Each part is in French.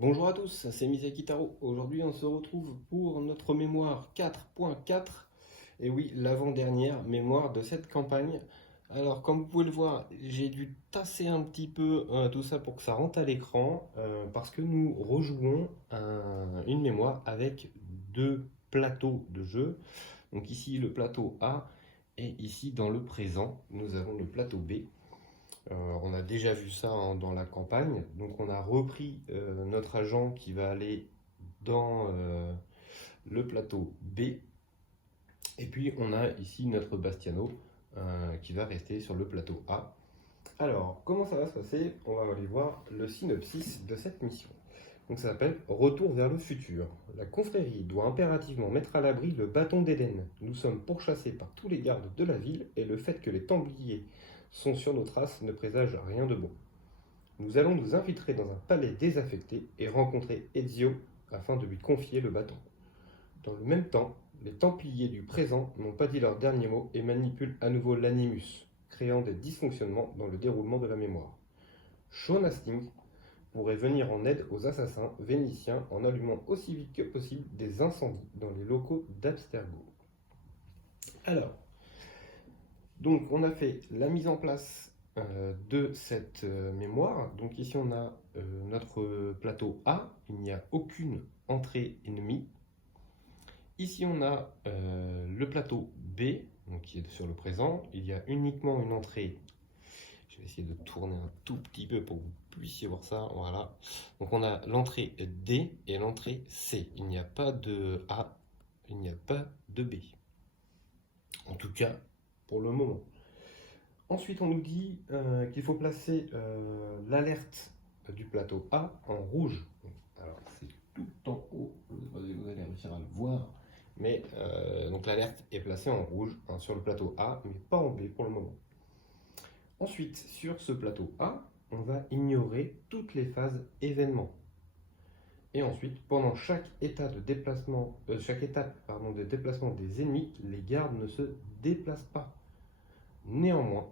Bonjour à tous, c'est Misaki Taro. Aujourd'hui, on se retrouve pour notre mémoire 4.4. Et oui, l'avant-dernière mémoire de cette campagne. Alors, comme vous pouvez le voir, j'ai dû tasser un petit peu tout ça pour que ça rentre à l'écran, parce que nous rejouons une mémoire avec deux plateaux de jeu. Donc ici, le plateau A, et ici, dans le présent, nous avons le plateau B. On a déjà vu ça dans la campagne. Donc on a repris notre agent qui va aller dans le plateau B. Et puis on a ici notre Bastiano qui va rester sur le plateau A. Alors, comment ça va se passer? On va aller voir le synopsis de cette mission. Donc ça s'appelle Retour vers le futur. La confrérie doit impérativement mettre à l'abri le bâton d'Éden. Nous sommes pourchassés par tous les gardes de la ville et le fait que les Templiers sont sur nos traces ne présage rien de bon. Nous allons nous infiltrer dans un palais désaffecté et rencontrer Ezio afin de lui confier le bâton. Dans le même temps, les Templiers du présent n'ont pas dit leur dernier mot et manipulent à nouveau l'animus, créant des dysfonctionnements dans le déroulement de la mémoire. Sean Hastings pourrait venir en aide aux assassins vénitiens en allumant aussi vite que possible des incendies dans les locaux d'Abstergo. Alors, donc on a fait la mise en place de cette mémoire. Donc ici on a notre plateau A, il n'y a aucune entrée ennemie. Ici on a le plateau B, donc qui est sur le présent, il y a uniquement une entrée. Je vais essayer de tourner un tout petit peu pour que vous puissiez voir ça, voilà. Donc on a l'entrée D et l'entrée C, il n'y a pas de A, il n'y a pas de B. En tout cas, pour le moment. Ensuite, on nous dit qu'il faut placer l'alerte du plateau A en rouge. Alors, c'est tout en haut, vous allez réussir à le voir. Mais donc l'alerte est placée en rouge sur le plateau A, mais pas en B pour le moment. Ensuite, sur ce plateau A, on va ignorer toutes les phases événements. Et ensuite, pendant chaque étape de déplacement des ennemis, les gardes ne se déplacent pas. Néanmoins,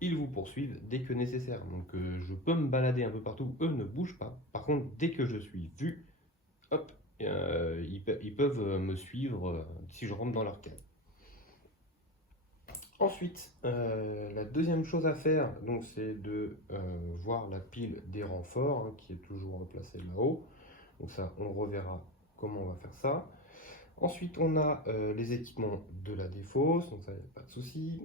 ils vous poursuivent dès que nécessaire. Donc je peux me balader un peu partout, eux ne bougent pas. Par contre, dès que je suis vu, hop, ils peuvent me suivre si je rentre dans leur case. Ensuite, la deuxième chose à faire, donc, c'est de voir la pile des renforts qui est toujours placée là-haut. Donc ça, on reverra comment on va faire ça. Ensuite, on a les équipements de la défausse, donc ça, il n'y a pas de souci.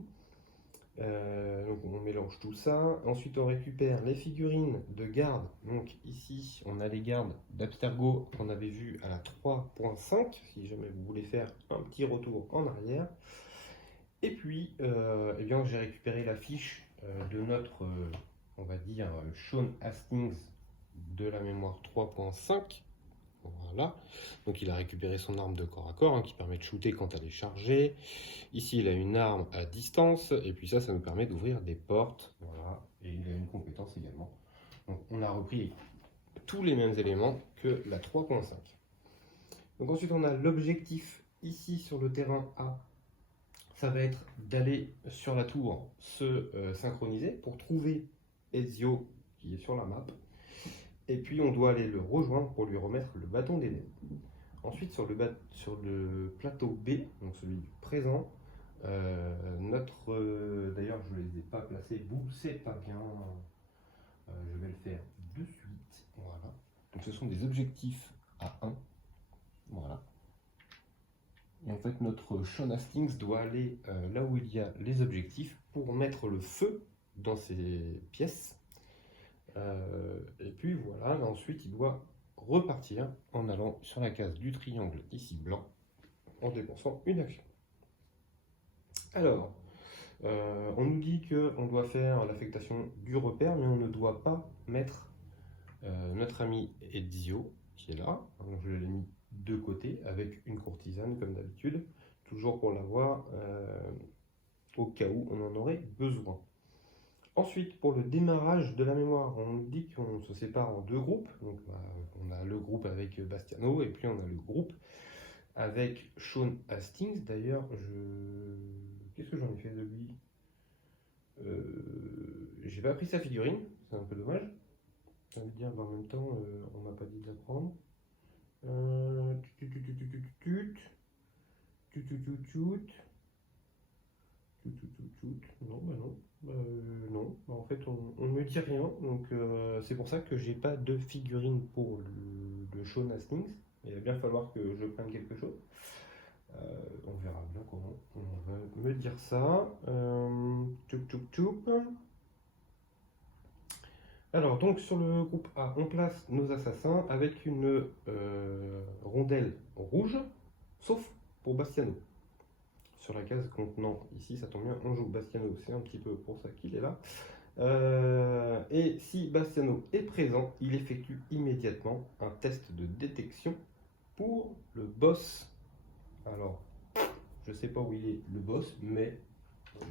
Donc on mélange tout ça. Ensuite, on récupère les figurines de garde. Donc ici, on a les gardes d'Abstergo qu'on avait vu à la 3.5, si jamais vous voulez faire un petit retour en arrière. Et puis, eh bien, j'ai récupéré la fiche de notre, on va dire, Sean Hastings de la mémoire 3.5. Voilà, donc il a récupéré son arme de corps à corps qui permet de shooter quand elle est chargée. Ici, il a une arme à distance, et puis ça nous permet d'ouvrir des portes. Voilà, et il a une compétence également. Donc on a repris tous les mêmes éléments que la 3.5. Donc ensuite, on a l'objectif ici sur le terrain A. Ça va être d'aller sur la tour se synchroniser pour trouver Ezio qui est sur la map. Et puis on doit aller le rejoindre pour lui remettre le bâton d'Éden. Ensuite, sur le plateau B, donc celui du présent, d'ailleurs je ne les ai pas placés, vous c'est pas bien, je vais le faire de suite. Voilà. Donc ce sont des objectifs à 1. Voilà. Et en fait, notre Sean Hastings doit aller là où il y a les objectifs pour mettre le feu dans ces pièces. Et puis voilà, là, ensuite il doit repartir en allant sur la case du triangle ici blanc en dépensant une action. Alors, on nous dit qu'on doit faire l'affectation du repère, mais on ne doit pas mettre notre ami Ezio qui est là. Donc je l'ai mis de côté avec une courtisane comme d'habitude, toujours pour l'avoir au cas où on en aurait besoin. Ensuite, pour le démarrage de la mémoire, on nous dit qu'on se sépare en deux groupes. Donc, on a le groupe avec Bastiano et puis on a le groupe avec Sean Hastings. D'ailleurs, qu'est-ce que j'en ai fait de lui? J'ai pas pris sa figurine, c'est un peu dommage. Ça veut dire, en même temps, on m'a pas dit de la prendre. Tut, tut, tut, tut, tut, tut, tut, tut, tut, tut. Non, bah non. Non. Bah, en fait, on me dit rien. Donc, c'est pour ça que j'ai pas de figurine pour le Shaun Hastings. Il va bien falloir que je prenne quelque chose. On verra bien comment on va me dire ça. Tchoup, tchoup, tchoup. Alors, donc, sur le groupe A, on place nos assassins avec une rondelle rouge, sauf pour Bastiano. Sur la case contenant, ici ça tombe bien, on joue Bastiano, c'est un petit peu pour ça qu'il est là. Et si Bastiano est présent, il effectue immédiatement un test de détection pour le boss. Alors, je sais pas où il est le boss, mais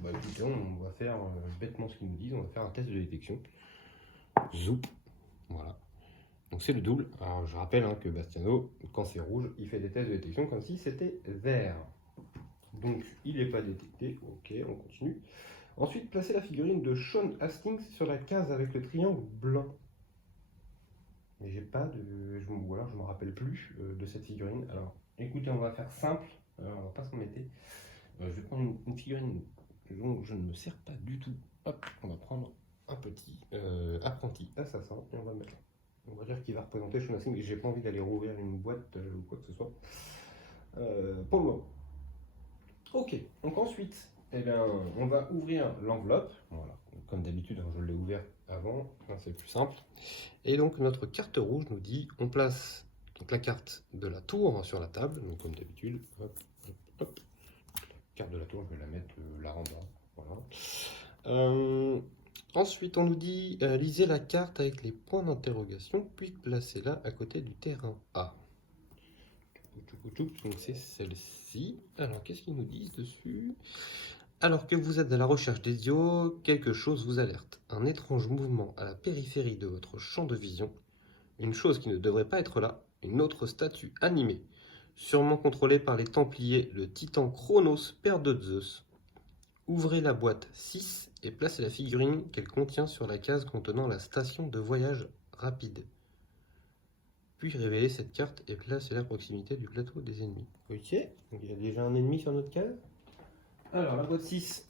bah, écoutez, on va faire bêtement ce qu'ils nous disent, on va faire un test de détection. Zoup, voilà. Donc c'est le double. Alors je rappelle que Bastiano, quand c'est rouge, il fait des tests de détection comme si c'était vert. Donc il n'est pas détecté, ok, on continue. Ensuite, placez la figurine de Shaun Hastings sur la case avec le triangle blanc. Mais j'ai pas de. Ou alors je me rappelle plus de cette figurine. Alors écoutez, on va faire simple, on va pas s'embêter. Je vais prendre une figurine dont je ne me sers pas du tout. Hop, on va prendre un petit apprenti assassin et on va le mettre là. On va dire qu'il va représenter Shaun Hastings, mais j'ai pas envie d'aller rouvrir une boîte ou quoi que ce soit. Pour le moment. Ok, donc ensuite, eh bien, on va ouvrir l'enveloppe. Voilà, comme d'habitude, hein, je l'ai ouvert avant, c'est plus simple. Et donc notre carte rouge nous dit, on place donc, la carte de la tour sur la table, donc comme d'habitude, hop, hop, hop. Carte de la tour, je vais la mettre là en bas. Voilà. Ensuite, on nous dit, lisez la carte avec les points d'interrogation, puis placez-la à côté du terrain A. Donc c'est celle-ci. Alors, qu'est-ce qu'ils nous disent dessus? Alors que vous êtes à la recherche des dios, quelque chose vous alerte. Un étrange mouvement à la périphérie de votre champ de vision. Une chose qui ne devrait pas être là. Une autre statue animée. Sûrement contrôlée par les Templiers, le titan Chronos, père de Zeus. Ouvrez la boîte 6 et placez la figurine qu'elle contient sur la case contenant la station de voyage rapide. Puis révélez cette carte et placez-la à proximité du plateau des ennemis. Ok, donc il y a déjà un ennemi sur notre case. Alors la boîte 6,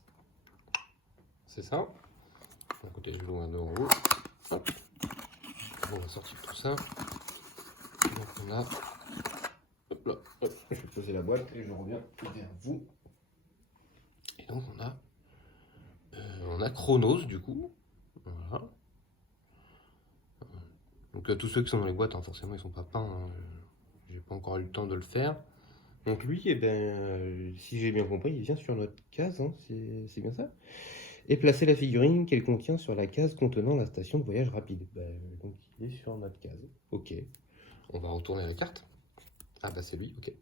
c'est ça. D'un côté, je joue un 2 en haut. Hop. On va sortir tout ça. Donc on a. Hop là, hop. Je vais poser la boîte et je reviens vers vous. Et donc on a Chronos du coup. Voilà. Donc tous ceux qui sont dans les boîtes, hein, forcément ils sont pas peints. Hein. J'ai pas encore eu le temps de le faire. Donc lui, eh ben, si j'ai bien compris, il vient sur notre case, hein, c'est bien ça. Et placer la figurine qu'elle contient sur la case contenant la station de voyage rapide. Ben, donc il est sur notre case. Ok. On va retourner la carte. Ah bah c'est lui, ok.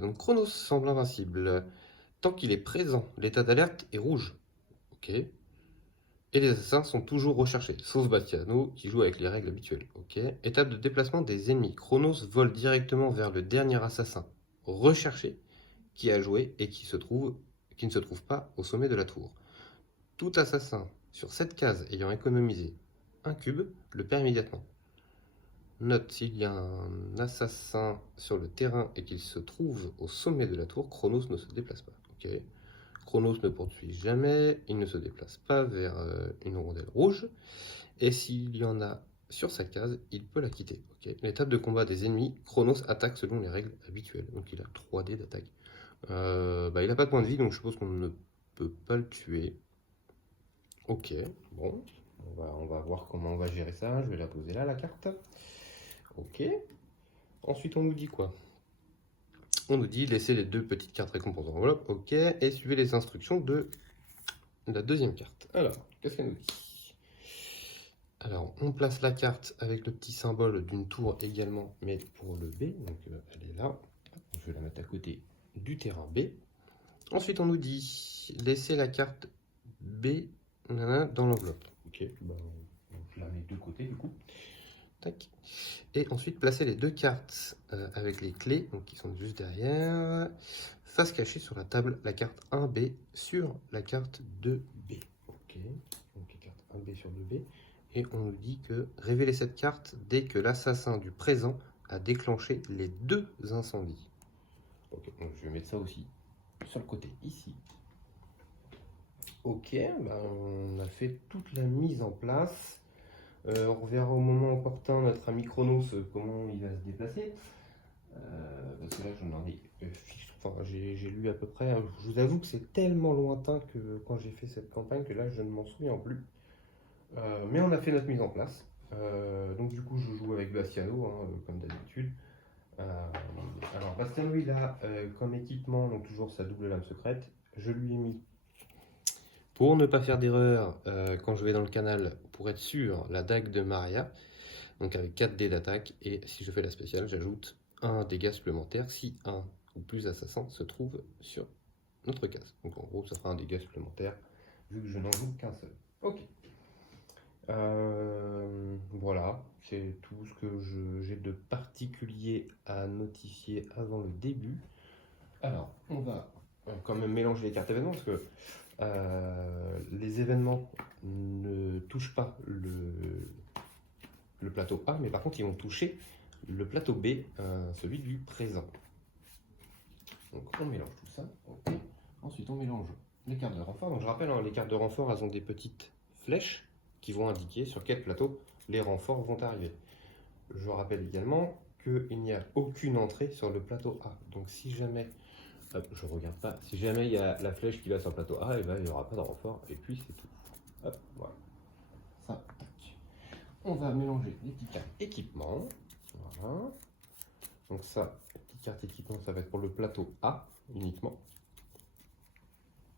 Donc Chronos semble invincible. Tant qu'il est présent, l'état d'alerte est rouge. Ok. Et les assassins sont toujours recherchés, sauf Bastiano qui joue avec les règles habituelles. Ok. Étape de déplacement des ennemis. Chronos vole directement vers le dernier assassin recherché qui a joué et qui ne se trouve pas au sommet de la tour. Tout assassin sur cette case ayant économisé un cube le perd immédiatement. Note, s'il y a un assassin sur le terrain et qu'il se trouve au sommet de la tour, Chronos ne se déplace pas. Okay. Chronos ne poursuit jamais, il ne se déplace pas vers une rondelle rouge, et s'il y en a sur sa case, il peut la quitter. Okay. L'étape de combat des ennemis, Chronos attaque selon les règles habituelles, donc il a 3D d'attaque. Il n'a pas de point de vie, donc je suppose qu'on ne peut pas le tuer. Ok, bon, on va voir comment on va gérer ça. Je vais la poser là, la carte. Ok. Ensuite, on nous dit quoi? On nous dit laissez les deux petites cartes récompenses en enveloppe. Ok. Et suivez les instructions de la deuxième carte. Alors, qu'est-ce qu'elle nous dit? Alors, on place la carte avec le petit symbole d'une tour également, mais pour le B. Donc, elle est là. Je vais la mettre à côté du terrain B. Ensuite, on nous dit laissez la carte B dans l'enveloppe. Ok, je la mets de côté du coup. Tac. Et ensuite, placer les deux cartes avec les clés, donc qui sont juste derrière, face cachée sur la table, la carte 1B sur la carte 2B. Ok, donc la carte 1B sur 2B. et on nous dit que révéler cette carte dès que l'assassin du présent a déclenché les 2 incendies. Ok, donc je vais mettre ça aussi sur le côté ici. Ok, ben on a fait toute la mise en place. On reverra au moment opportun notre ami Chronos comment il va se déplacer. Parce que là j'en ai enfin, j'ai lu à peu près. Je vous avoue que c'est tellement lointain que quand j'ai fait cette campagne que là je ne m'en souviens plus. Mais on a fait notre mise en place. Donc du coup je joue avec Bastiano hein, comme d'habitude. Alors Bastiano il a comme équipement donc toujours sa double lame secrète. Je lui ai mis pour ne pas faire d'erreur quand je vais dans le canal, pour être sûr, la dague de Maria, donc avec 4 dés d'attaque, et si je fais la spéciale, j'ajoute un dégât supplémentaire si un ou plus d'assassins se trouve sur notre case. Donc en gros, ça fera un dégât supplémentaire, vu que je n'en joue qu'un seul. Ok. Voilà, c'est tout ce que j'ai de particulier à notifier avant le début. Alors, on va quand même mélanger les cartes événements, parce que les événements ne touchent pas le plateau A, mais par contre ils vont toucher le plateau B, celui du présent. Donc on mélange tout ça. Okay. Ensuite on mélange les cartes de renfort. Donc je rappelle, hein, les cartes de renfort, elles ont des petites flèches qui vont indiquer sur quel plateau les renforts vont arriver. Je rappelle également qu'il n'y a aucune entrée sur le plateau A. Donc si jamais hop, je regarde pas. Si jamais il y a la flèche qui va sur le plateau A, et ben, il n'y aura pas de renfort. Et puis c'est tout. Hop, voilà. Ça, tac. On va mélanger les petites cartes équipement. Voilà. Donc ça, les petites cartes équipement, ça va être pour le plateau A uniquement.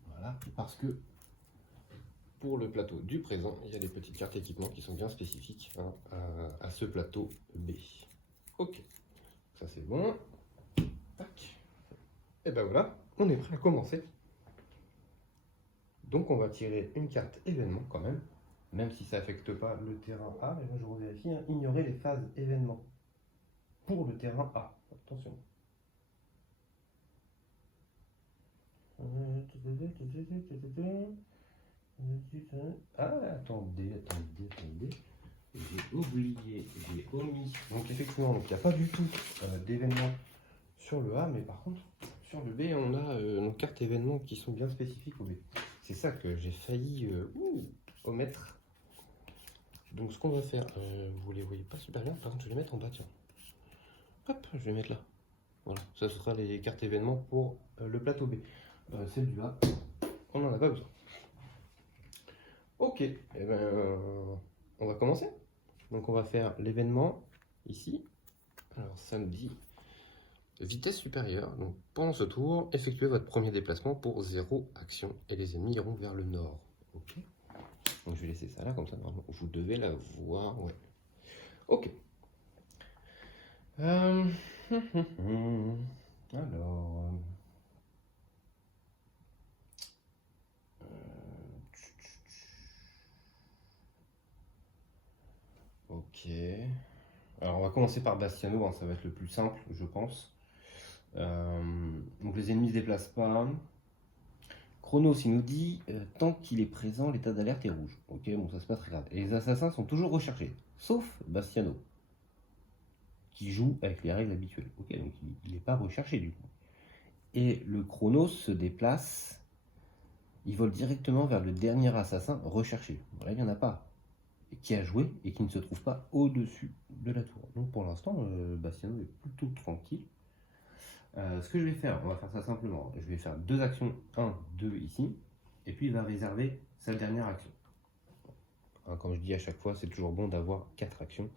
Voilà. Parce que pour le plateau du présent, il y a des petites cartes équipement qui sont bien spécifiques hein, à ce plateau B. Ok. Ça c'est bon. Tac. Et ben voilà, on est prêt à commencer. Donc on va tirer une carte événement quand même si ça n'affecte pas le terrain A. Et là je revérifie, hein, ignorer les phases événements pour le terrain A. Attention. Ah, attendez. J'ai oublié, j'ai omis. Donc effectivement, il n'y a pas du tout d'événements sur le A, mais par contre, sur le B, on a nos cartes événements qui sont bien spécifiques au B. C'est ça que j'ai failli omettre. Donc ce qu'on va faire, vous les voyez pas super bien, par contre je vais les mettre en bas, tiens. Hop, je vais mettre là. Voilà, ça sera les cartes événements pour le plateau B. Celle du A, on n'en a pas besoin. Ok, et ben, on va commencer. Donc on va faire l'événement ici. Alors samedi, vitesse supérieure. Donc pendant ce tour, effectuez votre premier déplacement pour 0 action et les ennemis iront vers le nord. Ok. Donc je vais laisser ça là, comme ça normalement vous devez la voir. Ouais. Ok. Alors. Ok. Alors on va commencer par Bastiano, hein, ça va être le plus simple, je pense. Donc les ennemis ne se déplacent pas. Chronos, il nous dit tant qu'il est présent, l'état d'alerte est rouge. Ok, bon, ça c'est pas très grave. Et les assassins sont toujours recherchés, sauf Bastiano, qui joue avec les règles habituelles. Ok, donc il n'est pas recherché du coup. Et le Chronos se déplace, il vole directement vers le dernier assassin recherché. Voilà, il n'y en a pas qui a joué et qui ne se trouve pas au-dessus de la tour. Donc pour l'instant, Bastiano est plutôt tranquille. Ce que je vais faire, on va faire ça simplement. Je vais faire 2 actions, 1, 2 ici, et puis il va réserver sa dernière action. Comme je dis à chaque fois, c'est toujours bon d'avoir 4 actions.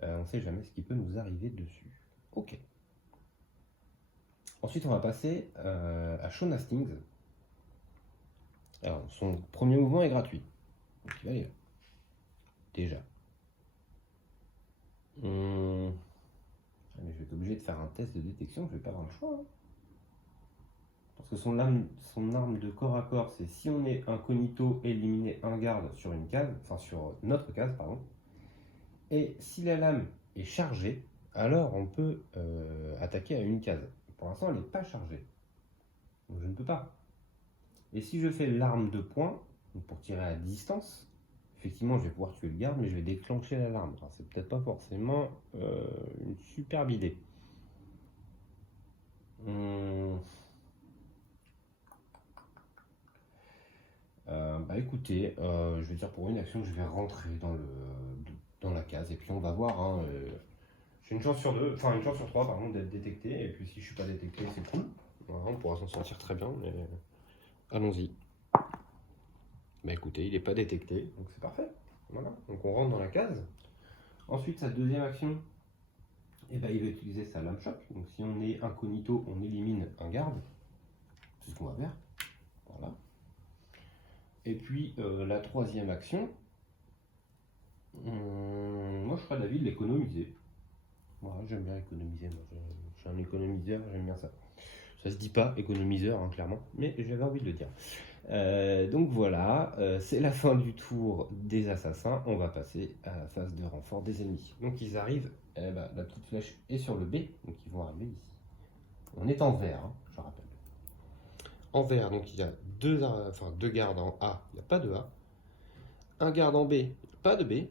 On ne sait jamais ce qui peut nous arriver dessus. Ok. Ensuite, on va passer à Sean Hastings. Alors, son premier mouvement est gratuit. Donc il va aller là. Déjà. Mais je vais être obligé de faire un test de détection, je vais pas avoir le choix. Hein. Parce que son arme de corps à corps, c'est si on est incognito, éliminer un garde sur une case, enfin sur notre case, pardon. Et si la lame est chargée, alors on peut attaquer à une case. Pour l'instant, elle n'est pas chargée. Donc je ne peux pas. Et si je fais l'arme de poing, pour tirer à distance, effectivement, je vais pouvoir tuer le garde, mais je vais déclencher l'alarme. Alors, c'est peut-être pas forcément une superbe idée. Bah écoutez, je vais dire pour une action, je vais rentrer dans la case et puis on va voir. Hein, j'ai une chance sur deux, enfin une chance sur trois, pardon, d'être détecté. Et puis si je suis pas détecté, c'est cool. Voilà, on pourra s'en sortir très bien. Mais allons-y. Bah écoutez, il n'est pas détecté, donc c'est parfait. Voilà, donc on rentre dans la case. Ensuite, sa deuxième action, eh ben, il va utiliser sa lame choc. Donc si on est incognito, on élimine un garde. C'est ce qu'on va faire. Voilà. Et puis la troisième action, moi je ferais d'avis de l'économiser. Voilà, j'aime bien économiser. Moi, je suis un économiseur, j'aime bien ça. Ça se dit pas économiseur, hein, clairement, mais j'avais envie de le dire. Donc voilà, c'est la fin du tour des assassins. On va passer à la phase de renfort des ennemis. Donc ils arrivent, la petite flèche est sur le B, donc ils vont arriver ici. On est en vert, hein, je rappelle. En vert, donc il y a deux gardes en A, il n'y a pas de A. Un garde en B, pas de B.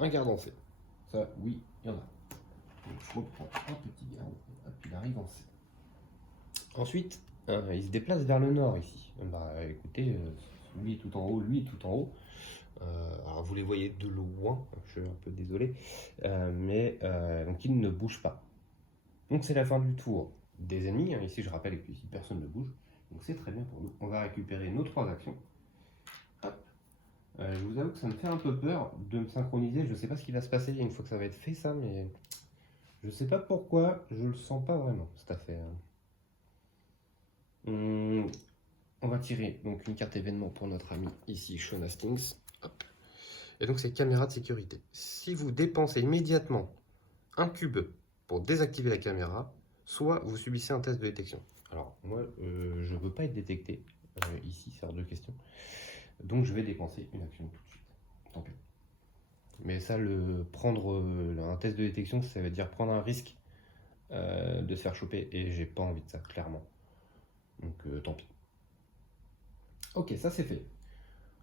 Un garde en C. Ça, oui, il y en a. Donc je reprends un petit garde, hop, il arrive en C. Ensuite, il se déplace vers le nord ici. Bah écoutez, lui est tout en haut, lui est tout en haut. Alors vous les voyez de loin, je suis un peu désolé, donc il ne bouge pas. Donc c'est la fin du tour des ennemis. Hein. Ici je rappelle que ici personne ne bouge, donc c'est très bien pour nous. On va récupérer nos trois actions. Hop. Je vous avoue que ça me fait un peu peur de me synchroniser. Je ne sais pas ce qui va se passer une fois que ça va être fait ça, mais je ne sais pas pourquoi, je le sens pas vraiment cette affaire. On va tirer donc une carte événement pour notre ami ici, Sean Hastings. Hop. Et donc c'est caméra de sécurité. Si vous dépensez immédiatement un cube pour désactiver la caméra, soit vous subissez un test de détection. Alors moi, je ne veux pas être détecté ici, c'est hors de question. Donc je vais dépenser une action tout de suite. Tant pis. Mais ça, prendre un test de détection, ça veut dire prendre un risque de se faire choper. Et j'ai pas envie de ça, clairement. Donc tant pis. Ok, ça c'est fait.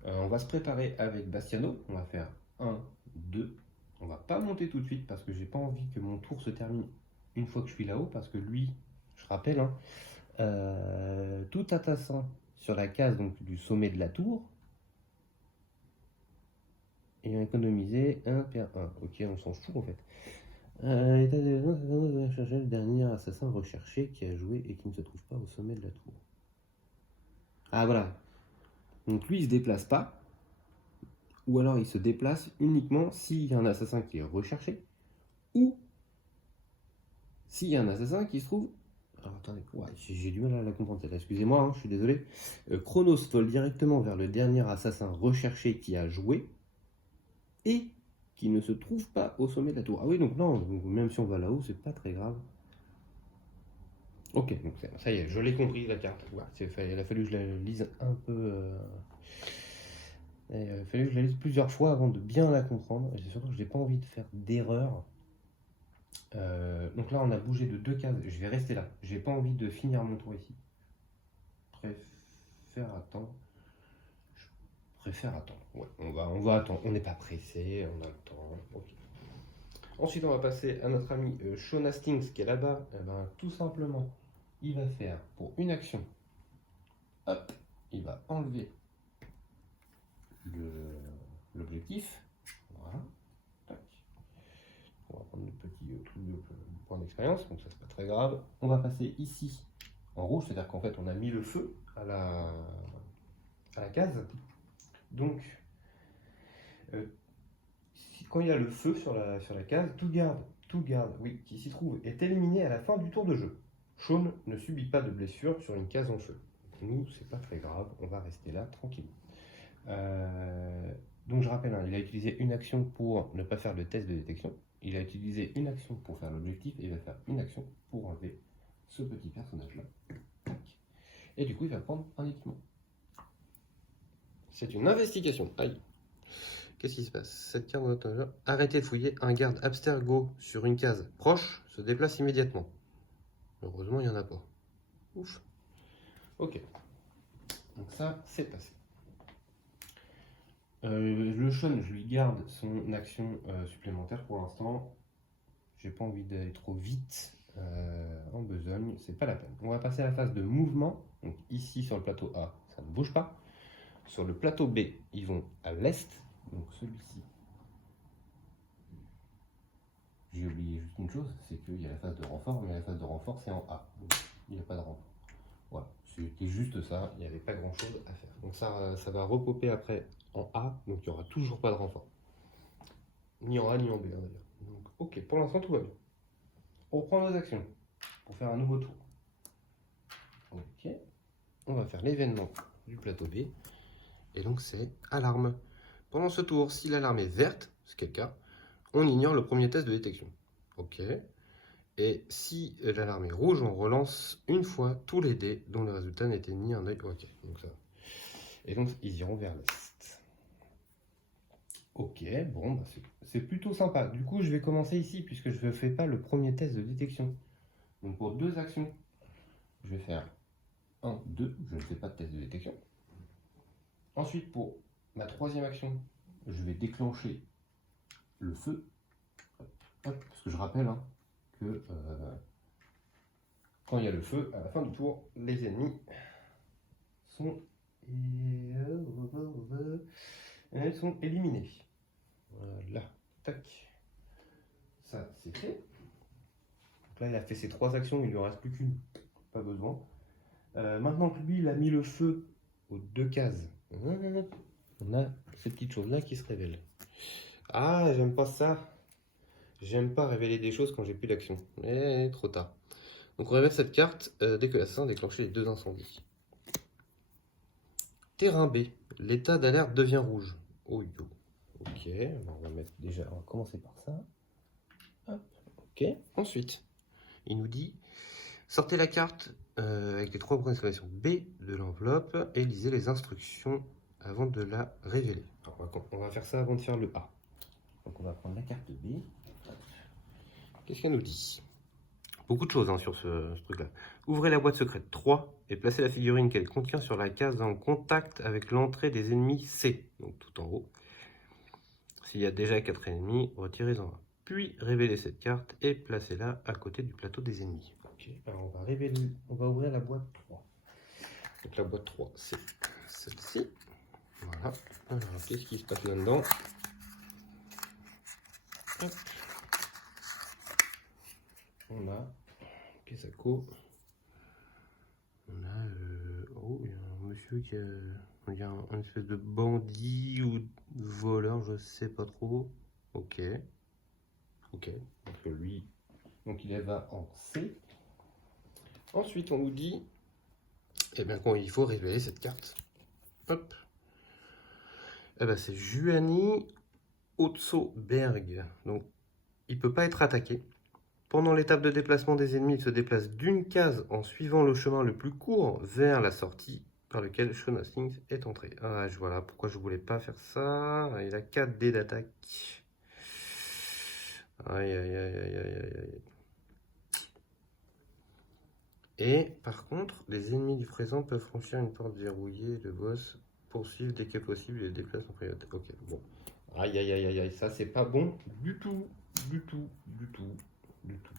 On va se préparer avec Bastiano. On va faire 1, 2. On va pas monter tout de suite parce que j'ai pas envie que mon tour se termine une fois que je suis là-haut. Parce que lui, je rappelle, hein, tout attaquant sur la case donc, du sommet de la tour, ayant économisé 1 per 1. Ok, on s'en fout en fait. L'état de chercher le dernier assassin recherché qui a joué et qui ne se trouve pas au sommet de la tour. Ah voilà. Donc lui il se déplace pas. Ou alors il se déplace uniquement s'il y a un assassin qui est recherché. Ou s'il y a un assassin qui se trouve. Alors attendez, ouais, j'ai du mal à la comprendre celle-là, excusez-moi, hein, je suis désolé. Chronos vole directement vers le dernier assassin recherché qui a joué. Et qui ne se trouve pas au sommet de la tour. Ah oui, donc non, même si on va là-haut, c'est pas très grave. Ok, donc ça y est, je l'ai compris la carte. Ouais, il a fallu que je la lise un peu. Il a fallu que je la lise plusieurs fois avant de bien la comprendre. Et surtout que je n'ai pas envie de faire d'erreur. Donc là, on a bougé de 2 cases. Je vais rester là. J'ai pas envie de finir mon tour ici. Préfère attendre. Je préfère attendre. Ouais, on va attendre. On n'est pas pressé, on a le temps. Okay. Ensuite, on va passer à notre ami Sean Hastings qui est là-bas. Eh ben, tout simplement, il va faire pour une action. Hop, il va enlever l'objectif. Voilà. Tac. On va prendre le petit truc de point d'expérience, donc ça c'est pas très grave. On va passer ici en rouge, c'est-à-dire qu'en fait on a mis le feu à la case. Donc, quand il y a le feu sur la case, tout garde, oui, qui s'y trouve est éliminé à la fin du tour de jeu. Sean ne subit pas de blessure sur une case en feu. Nous, c'est pas très grave, on va rester là tranquille. Donc je rappelle, hein, il a utilisé une action pour ne pas faire le test de détection. Il a utilisé une action pour faire l'objectif et il va faire une action pour enlever ce petit personnage-là. Et du coup, il va prendre un équipement. C'est une investigation. Aïe. Qu'est-ce qui se passe? Cette carte de arrêtez de fouiller. Un garde abstergo sur une case proche se déplace immédiatement. Heureusement, il n'y en a pas. Ouf. Ok. Donc ça, c'est passé. Le Sean, je lui garde son action supplémentaire pour l'instant. J'ai pas envie d'aller trop vite en besogne, c'est pas la peine. On va passer à la phase de mouvement. Donc ici sur le plateau A, ça ne bouge pas. Sur le plateau B, ils vont à l'est. Donc celui-ci. J'ai oublié juste une chose, c'est qu'il y a la phase de renfort, mais la phase de renfort c'est en A. Donc il n'y a pas de renfort. Voilà, c'était juste ça, il n'y avait pas grand chose à faire. Donc ça va repoper après en A, donc il n'y aura toujours pas de renfort. Ni en A ni en B hein, d'ailleurs. Donc ok, pour l'instant tout va bien. On reprend nos actions pour faire un nouveau tour. Ok, on va faire l'événement du plateau B. Et donc c'est alarme. Pendant ce tour, si l'alarme est verte, ce qui est le cas, on ignore le premier test de détection. Ok. Et si l'alarme est rouge, on relance une fois tous les dés dont le résultat n'était ni un œil. Ok, donc ça. Et donc ils iront vers l'est. Ok, bon, bah c'est plutôt sympa. Du coup, je vais commencer ici puisque je ne fais pas le premier test de détection. Donc pour deux actions, je vais faire 1, 2, je ne fais pas de test de détection. Ensuite, pour ma troisième action, je vais déclencher le feu. Hop, parce que je rappelle hein, que quand il y a le feu, à la fin du tour, les ennemis sont, éliminés. Voilà, tac. Ça, c'est fait. Donc là, il a fait ses trois actions, il ne lui en reste plus qu'une. Pas besoin. Maintenant que lui, il a mis le feu aux deux cases, on a ces petites choses-là qui se révèlent. Ah, j'aime pas ça. J'aime pas révéler des choses quand j'ai plus d'action. Mais trop tard. Donc on révèle cette carte dès que l'assassin a déclenché les deux incendies. Terrain B. L'état d'alerte devient rouge. Oh yo. Ok, on va mettre déjà. On va commencer par ça. Hop. Ok. Ensuite, il nous dit sortez la carte avec les trois points d'exclamation B de l'enveloppe et lisez les instructions avant de la révéler. Alors, on va faire ça avant de faire le A. Donc on va prendre la carte B. Qu'est-ce qu'elle nous dit? Beaucoup de choses hein, sur ce truc-là. Ouvrez la boîte secrète 3 et placez la figurine qu'elle contient sur la case en contact avec l'entrée des ennemis C, donc tout en haut. S'il y a déjà 4 ennemis, retirez-en un. Puis révélez cette carte et placez-la à côté du plateau des ennemis. Ok, alors on va ouvrir la boîte 3. Donc la boîte 3, c'est celle-ci. Voilà. Alors, qu'est-ce qui se passe là-dedans? On a Kesako. On a oh, il y a un monsieur qui a, il y a un espèce de bandit ou voleur, je sais pas trop. Ok. Ok. Donc lui, donc il va en C. Ensuite, on nous dit, eh bien, il faut révéler cette carte. Hop. Eh ben, c'est Juani Otsoberg. Donc, il peut pas être attaqué. Pendant l'étape de déplacement des ennemis, il se déplace d'une case en suivant le chemin le plus court vers la sortie par lequel Sean Hastings est entré. Ah, voilà pourquoi je voulais pas faire ça. Il a 4 dés d'attaque. Aïe, aïe, aïe, aïe, aïe, aïe. Et par contre, les ennemis du présent peuvent franchir une porte verrouillée. Le boss poursuivre dès que possible et le déplace en priorité. Ok, bon. Aïe, aïe, aïe, aïe, aïe, ça c'est pas bon du tout, du tout, du tout, du tout.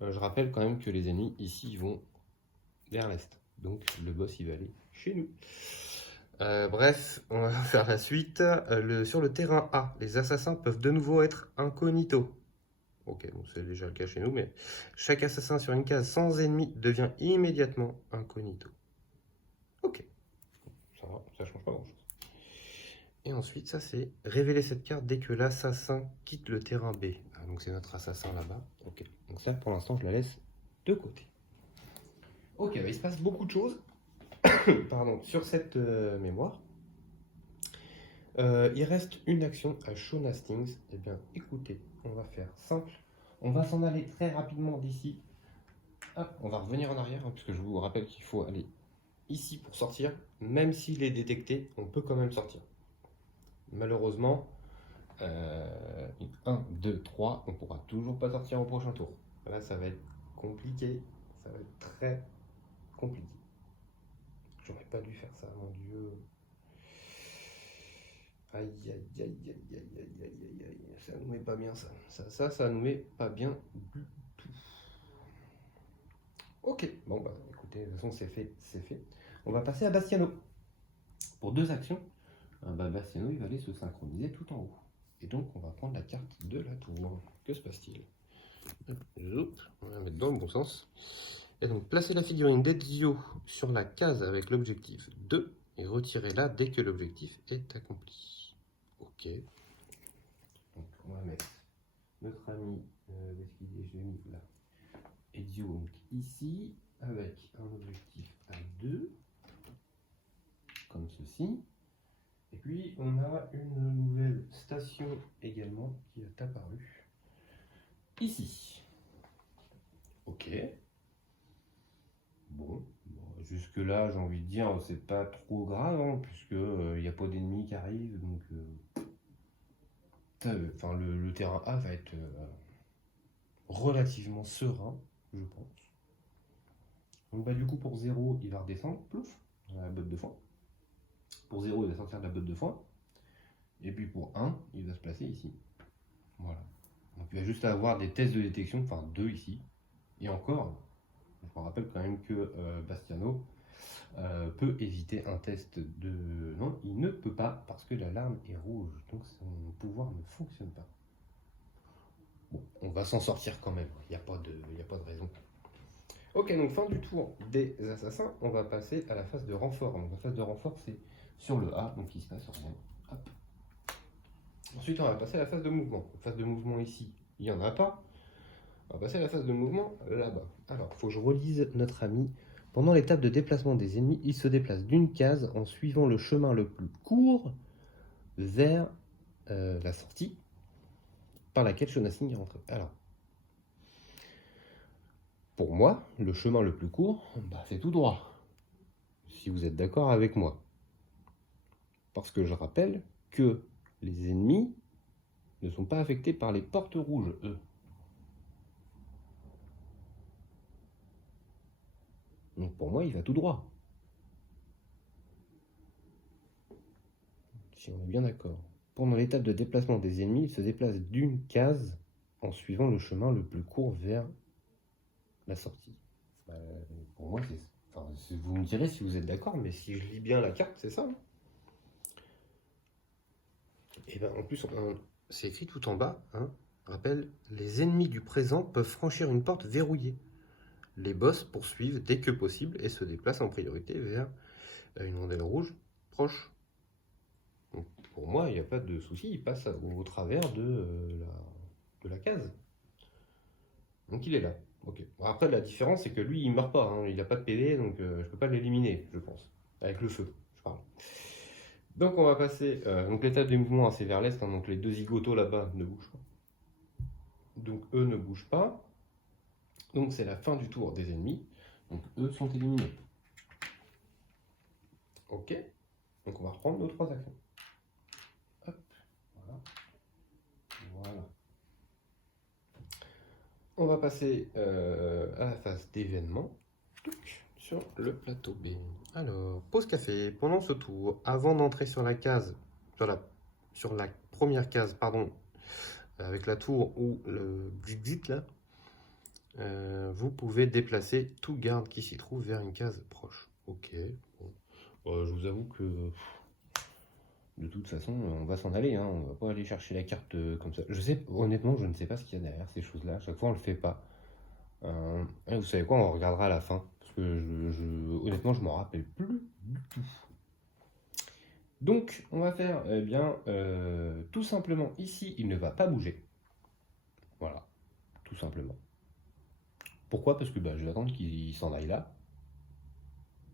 Je rappelle quand même que les ennemis ici ils vont vers l'est. Donc le boss il va aller chez nous. Bref, on va faire la suite. Sur le terrain A, les assassins peuvent de nouveau être incognito. Ok, bon, c'est déjà le cas chez nous, mais chaque assassin sur une case sans ennemi devient immédiatement incognito. Ok, ça change pas grand chose. Et ensuite, ça c'est révéler cette carte dès que l'assassin quitte le terrain B. Ah, donc c'est notre assassin là-bas. Ok, donc ça pour l'instant je la laisse de côté. Ok, bah, il se passe beaucoup de choses pardon, sur cette mémoire. Il reste une action à Sean Hastings. Eh bien, écoutez, on va faire simple. On va s'en aller très rapidement d'ici. Hop, on va revenir en arrière, hein, puisque je vous rappelle qu'il faut aller ici pour sortir. Même s'il est détecté, on peut quand même sortir. Malheureusement, 1, 2, 3, on ne pourra toujours pas sortir au prochain tour. Là, ça va être compliqué. Ça va être très compliqué. J'aurais pas dû faire ça, mon Dieu. Aïe, aïe, aïe, aïe, aïe, aïe, aïe, aïe, aïe. Ça nous met pas bien ça. Ça nous met pas bien du tout. Ok, bon bah écoutez, de toute façon c'est fait, c'est fait. On va passer à Bastiano. Pour deux actions, Bastiano il va aller se synchroniser tout en haut. Et donc on va prendre la carte de la tour. Que se passe-t-il? On va la mettre dans le bon sens. Et donc placer la figurine d'Ezio sur la case avec l'objectif 2 et retirez-la dès que l'objectif est accompli. Ok. Donc on va mettre notre ami, où est-ce qu'il est? Je l'ai mis là. Ezio donc ici, avec un objectif à 2, comme ceci. Et puis on a une nouvelle station également qui est apparue ici. Ok. Bon, jusque là j'ai envie de dire c'est pas trop grave hein, puisque il n'y a pas d'ennemis qui arrivent donc enfin le terrain A va être relativement serein je pense. Donc bah du coup pour 0 il va redescendre, plouf, dans la botte de foin. Pour 0 il va sortir de la botte de foin. Et puis pour 1 il va se placer ici. Voilà. Donc il va juste avoir des tests de détection, enfin 2 ici. Et encore, je me rappelle quand même que Bastiano peut éviter un test de... Non, il ne peut pas parce que l'alarme est rouge. Donc son pouvoir ne fonctionne pas. Bon, on va s'en sortir quand même. Il n'y a pas de raison. Ok, donc fin du tour des assassins. On va passer à la phase de renfort. Donc la phase de renfort, c'est sur le A, donc il se passe rien. Hop. Ensuite, on va passer à la phase de mouvement. La phase de mouvement ici, il n'y en a pas. On va passer à la phase de mouvement là-bas. Alors, il faut que je relise notre ami. Pendant l'étape de déplacement des ennemis, il se déplace d'une case en suivant le chemin le plus court vers la sortie par laquelle Shonasing est rentré. Alors, pour moi, le chemin le plus court, c'est tout droit. Si vous êtes d'accord avec moi. Parce que je rappelle que les ennemis ne sont pas affectés par les portes rouges, eux. Donc pour moi, il va tout droit. Si on est bien d'accord. Pendant l'étape de déplacement des ennemis, il se déplace d'une case en suivant le chemin le plus court vers la sortie. Pour moi, c'est... Enfin, vous me direz si vous êtes d'accord, mais si je lis bien la carte, c'est ça. Hein. Et ben en plus, c'est écrit tout en bas. Hein, rappel, les ennemis du présent peuvent franchir une porte verrouillée. Les boss poursuivent dès que possible et se déplacent en priorité vers une rondelle rouge proche. Donc, pour moi, il n'y a pas de souci, il passe au travers de la case. Donc il est là. Ok. Bon, après, la différence, c'est que lui, il meurt pas. Hein. Il n'a pas de PV, donc je peux pas l'éliminer, je pense. Avec le feu, je parle. Donc on va passer. Donc l'étape des mouvements, c'est vers l'est. Hein, donc les deux zigotos là-bas ne bougent pas. Donc eux ne bougent pas. Donc c'est la fin du tour des ennemis. Donc eux sont éliminés. Ok. Donc on va reprendre nos 3 actions. Hop. Voilà. Voilà. On va passer à la phase d'événement sur le plateau B. Alors, pause café. Pendant ce tour, avant d'entrer sur la case, sur la première case, pardon, avec la tour ou le exit là, vous pouvez déplacer tout garde qui s'y trouve vers une case proche. Ok. Bon. Je vous avoue que de toute façon, on va s'en aller. Hein. On va pas aller chercher la carte comme ça. Je sais, honnêtement, je ne sais pas ce qu'il y a derrière ces choses-là. À chaque fois, on le fait pas. Vous savez quoi, on regardera à la fin. Parce que honnêtement, je m'en rappelle plus du tout. Donc, on va faire, eh bien, tout simplement, ici, il ne va pas bouger. Voilà, tout simplement. Pourquoi? Parce que je vais attendre qu'il s'en aille là.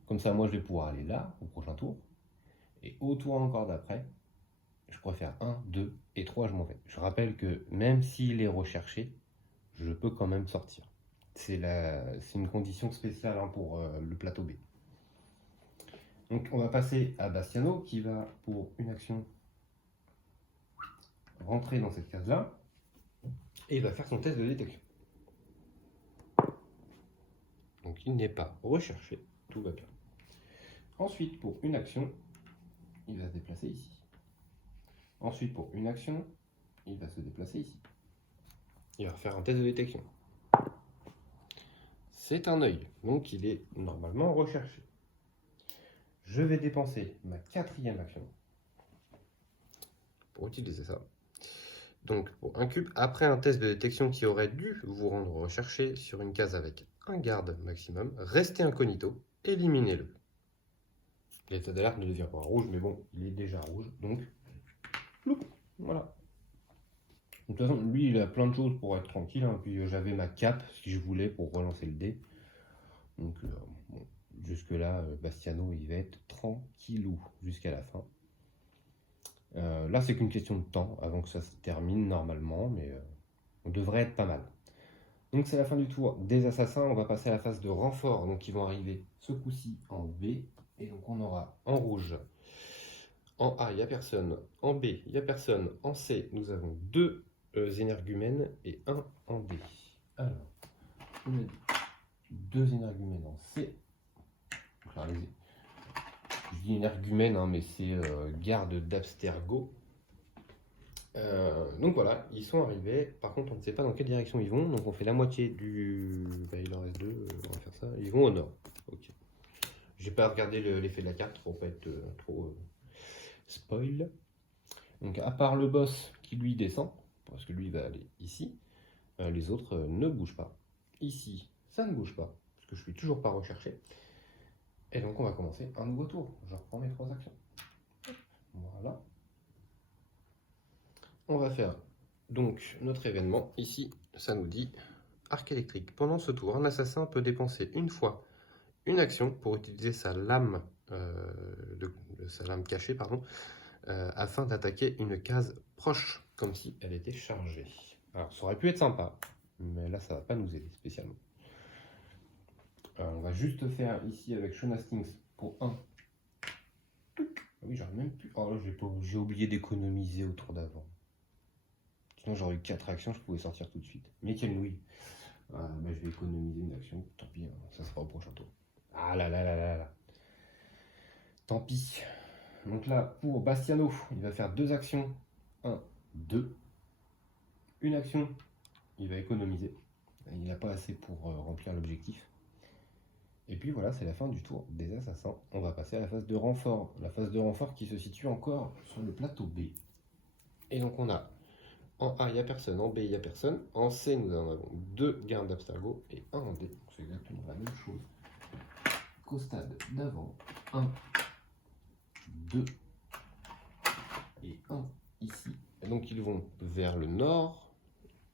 Comme ça, moi, je vais pouvoir aller là, au prochain tour. Et au tour encore d'après, je pourrais faire 1, 2 et 3, je m'en vais. Je rappelle que même s'il est recherché, je peux quand même sortir. C'est une condition spéciale hein, pour le plateau B. Donc on va passer à Bastiano qui va, pour une action, rentrer dans cette case-là et il va faire son test de détection. Donc il n'est pas recherché, tout va bien. Ensuite, pour une action, il va se déplacer ici. Ensuite, pour une action, il va se déplacer ici. Il va faire un test de détection. C'est un œil, donc il est normalement recherché. Je vais dépenser ma 4e action pour utiliser ça. Donc pour un cube, après un test de détection qui aurait dû vous rendre recherché sur une case avec un garde maximum, restez incognito, éliminez-le. L'état d'alerte ne devient pas rouge, mais bon, il est déjà rouge, donc ploup, voilà. De toute façon, lui, il a plein de choses pour être tranquille, hein. Puis j'avais ma cape, si je voulais, pour relancer le dé. Donc bon, jusque-là, Bastiano, il va être tranquillou jusqu'à la fin. Là, c'est qu'une question de temps avant que ça se termine normalement, mais on devrait être pas mal. Donc c'est la fin du tour des assassins. On va passer à la phase de renfort. Donc ils vont arriver ce coup-ci en B. Et donc on aura en rouge, en A, il n'y a personne. En B, il n'y a personne. En C, nous avons 2 énergumènes et 1 en D. Alors, on a dit 2 énergumènes en C. Donc, là, je dis énergumène, hein, mais c'est garde d'Abstergo. Donc voilà, ils sont arrivés. Par contre, on ne sait pas dans quelle direction ils vont. Donc on fait la moitié du. Bah, il en reste 2. On va faire ça. Ils vont au nord. Ok. J'ai pas regardé l'effet de la carte pour pas être trop spoil. Donc à part le boss qui lui descend, parce que lui il va aller ici, les autres ne bougent pas. Ici, ça ne bouge pas, parce que je suis toujours pas recherché. Et donc on va commencer un nouveau tour. Je reprends mes 3 actions. Voilà. On va faire donc notre événement. Ici, ça nous dit arc électrique. Pendant ce tour, un assassin peut dépenser une fois une action pour utiliser sa lame, cachée, pardon, afin d'attaquer une case proche, comme si elle était chargée. Alors, ça aurait pu être sympa, mais là, ça va pas nous aider spécialement. On va juste faire ici avec Sean Hastings pour 1. Ah oui, j'aurais même pu. Oh, j'ai oublié d'économiser au tour d'avant. Sinon, j'aurais eu 4 actions, je pouvais sortir tout de suite. Mais quelle nouille. Bah, je vais économiser une action, tant pis, hein, ça sera au prochain tour. Ah là là là là là. Tant pis. Donc là, pour Bastiano, il va faire 2 actions. 1, 2. Une action, il va économiser. Il n'a pas assez pour remplir l'objectif. Et puis voilà, c'est la fin du tour des assassins. On va passer à la phase de renfort. La phase de renfort qui se situe encore sur le plateau B. Et donc on a en A, il n'y a personne. En B, il n'y a personne. En C, nous en avons 2 gardes d'Abstergo et 1 en D. C'est exactement la même chose qu'au stade d'avant. 1, 2 et 1 ici. Et donc ils vont vers le nord.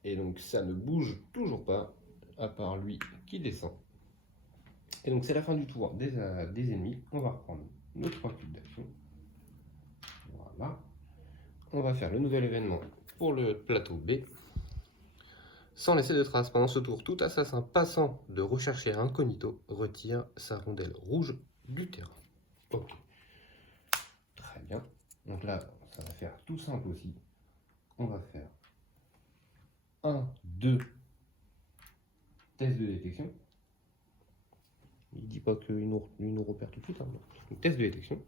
Et donc ça ne bouge toujours pas, à part lui qui descend. Et donc c'est la fin du tour des ennemis. On va reprendre nos 3 cubes d'action. Voilà. On va faire le nouvel événement pour le plateau B. Sans laisser de traces pendant ce tour, tout assassin passant de rechercher à incognito retire sa rondelle rouge du terrain. Ok. Très bien. Donc là, ça va faire tout simple aussi. On va faire 1, 2 tests de détection. Il dit pas qu'il nous repère tout de suite. Hein. Donc, test de détection.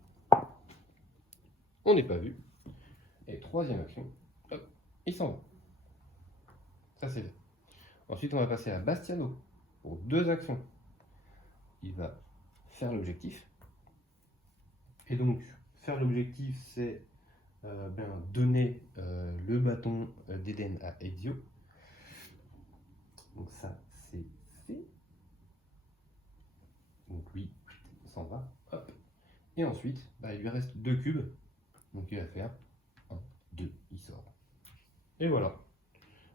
On n'est pas vu. Et 3e action. Hop, il s'en va. Ça c'est fait. Ensuite, on va passer à Bastiano pour 2 actions. Il va faire l'objectif. Et donc, faire l'objectif, c'est donner le bâton d'Eden à Ezio. Donc ça, c'est fait. Donc lui, il s'en va. Hop. Et ensuite, il lui reste 2 cubes. Donc il va faire 1, 2, il sort. Et voilà.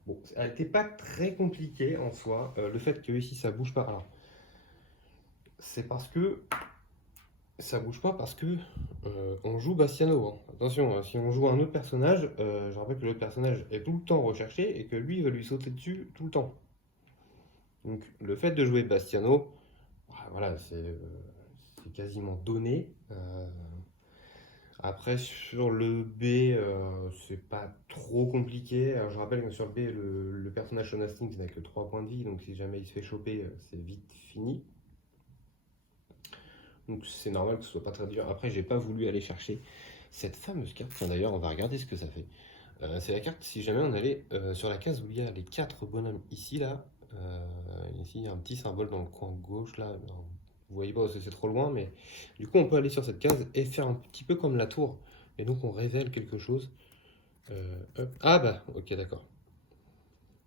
Bon, elle n'était pas très compliquée en soi. Le fait que ici ça bouge pas. Alors, c'est parce que ça bouge pas parce que on joue Bastiano. Hein. Attention, si on joue un autre personnage, je rappelle que l'autre personnage est tout le temps recherché et que lui va lui sauter dessus tout le temps. Donc le fait de jouer Bastiano, voilà, c'est quasiment donné. Après sur le B, c'est pas trop compliqué. Alors, je rappelle que sur le B, le personnage Sean Hastings n'a que 3 points de vie, donc si jamais il se fait choper, c'est vite fini. Donc c'est normal que ce soit pas très dur. Après, j'ai pas voulu aller chercher cette fameuse carte. Enfin, d'ailleurs, on va regarder ce que ça fait. C'est la carte si jamais on allait sur la case où il y a les 4 bonhommes ici, là. Ici, il y a un petit symbole dans le coin gauche, là. Non, vous voyez pas parce que c'est trop loin, mais du coup, on peut aller sur cette case et faire un petit peu comme la tour. Et donc, on révèle quelque chose. Hop. Ah bah, ok, d'accord.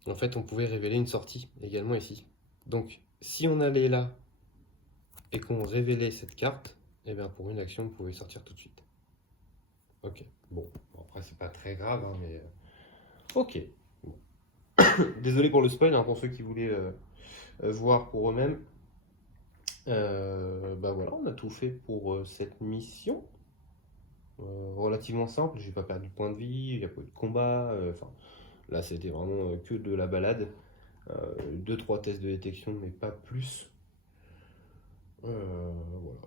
En fait, on pouvait révéler une sortie également ici. Donc, si on allait là et qu'on révélait cette carte, et bien pour une action, on pouvait sortir tout de suite. Ok, bon, après c'est pas très grave, hein, mais ok. Bon. Désolé pour le spoil, hein, pour ceux qui voulaient voir pour eux-mêmes. Bah voilà, on a tout fait pour cette mission. Relativement simple, j'ai pas perdu de point de vie, il n'y a pas eu de combat. Enfin, là c'était vraiment que de la balade. 2-3 tests de détection, mais pas plus. Voilà.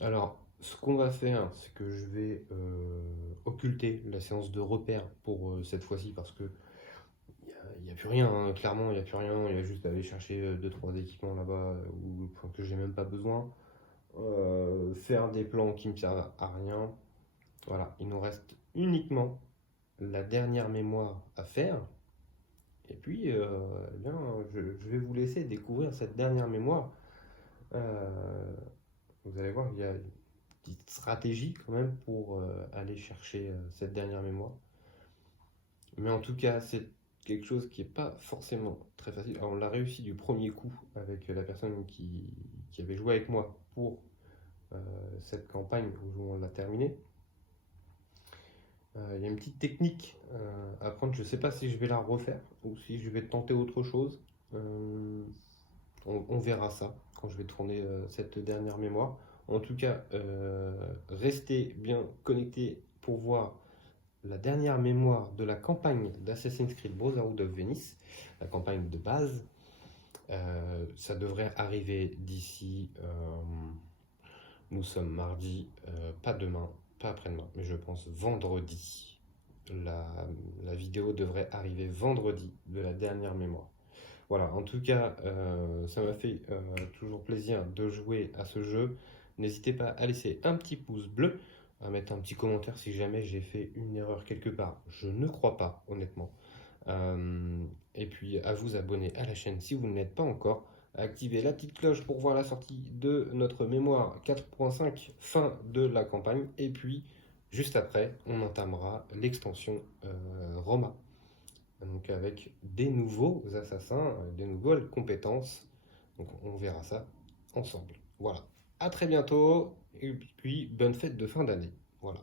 Alors, ce qu'on va faire, c'est que je vais occulter la séance de repère pour cette fois-ci parce que il n'y a plus rien, hein. Clairement, il n'y a plus rien. Il y a juste à aller chercher 2-3 équipements là-bas que j'ai même pas besoin. Faire des plans qui me servent à rien. Voilà, il nous reste uniquement la dernière mémoire à faire. Et puis, eh bien, je vais vous laisser découvrir cette dernière mémoire. Euh, Vous allez voir, il y a une petite stratégie quand même pour aller chercher cette dernière mémoire. Mais en tout cas, c'est quelque chose qui n'est pas forcément très facile. Alors, on l'a réussi du premier coup avec la personne qui avait joué avec moi pour cette campagne où on l'a terminée. Il y a une petite technique à prendre. Je ne sais pas si je vais la refaire ou si je vais tenter autre chose. On verra ça quand je vais tourner cette dernière mémoire. En tout cas, restez bien connectés pour voir la dernière mémoire de la campagne d'Assassin's Creed Brotherhood of Venice, la campagne de base. Ça devrait arriver d'ici, nous sommes mardi, pas demain, pas après-demain, mais je pense vendredi. La, la vidéo devrait arriver vendredi de la dernière mémoire. Voilà, en tout cas, ça m'a fait toujours plaisir de jouer à ce jeu. N'hésitez pas à laisser un petit pouce bleu, à mettre un petit commentaire si jamais j'ai fait une erreur quelque part. Je ne crois pas, honnêtement. Et puis à vous abonner à la chaîne si vous ne l'êtes pas encore. À activer la petite cloche pour voir la sortie de notre mémoire 4.5 fin de la campagne. Et puis, juste après, on entamera l'extension Roma. Donc avec des nouveaux assassins, des nouvelles compétences. Donc on verra ça ensemble. Voilà. À très bientôt et puis bonne fête de fin d'année. Voilà.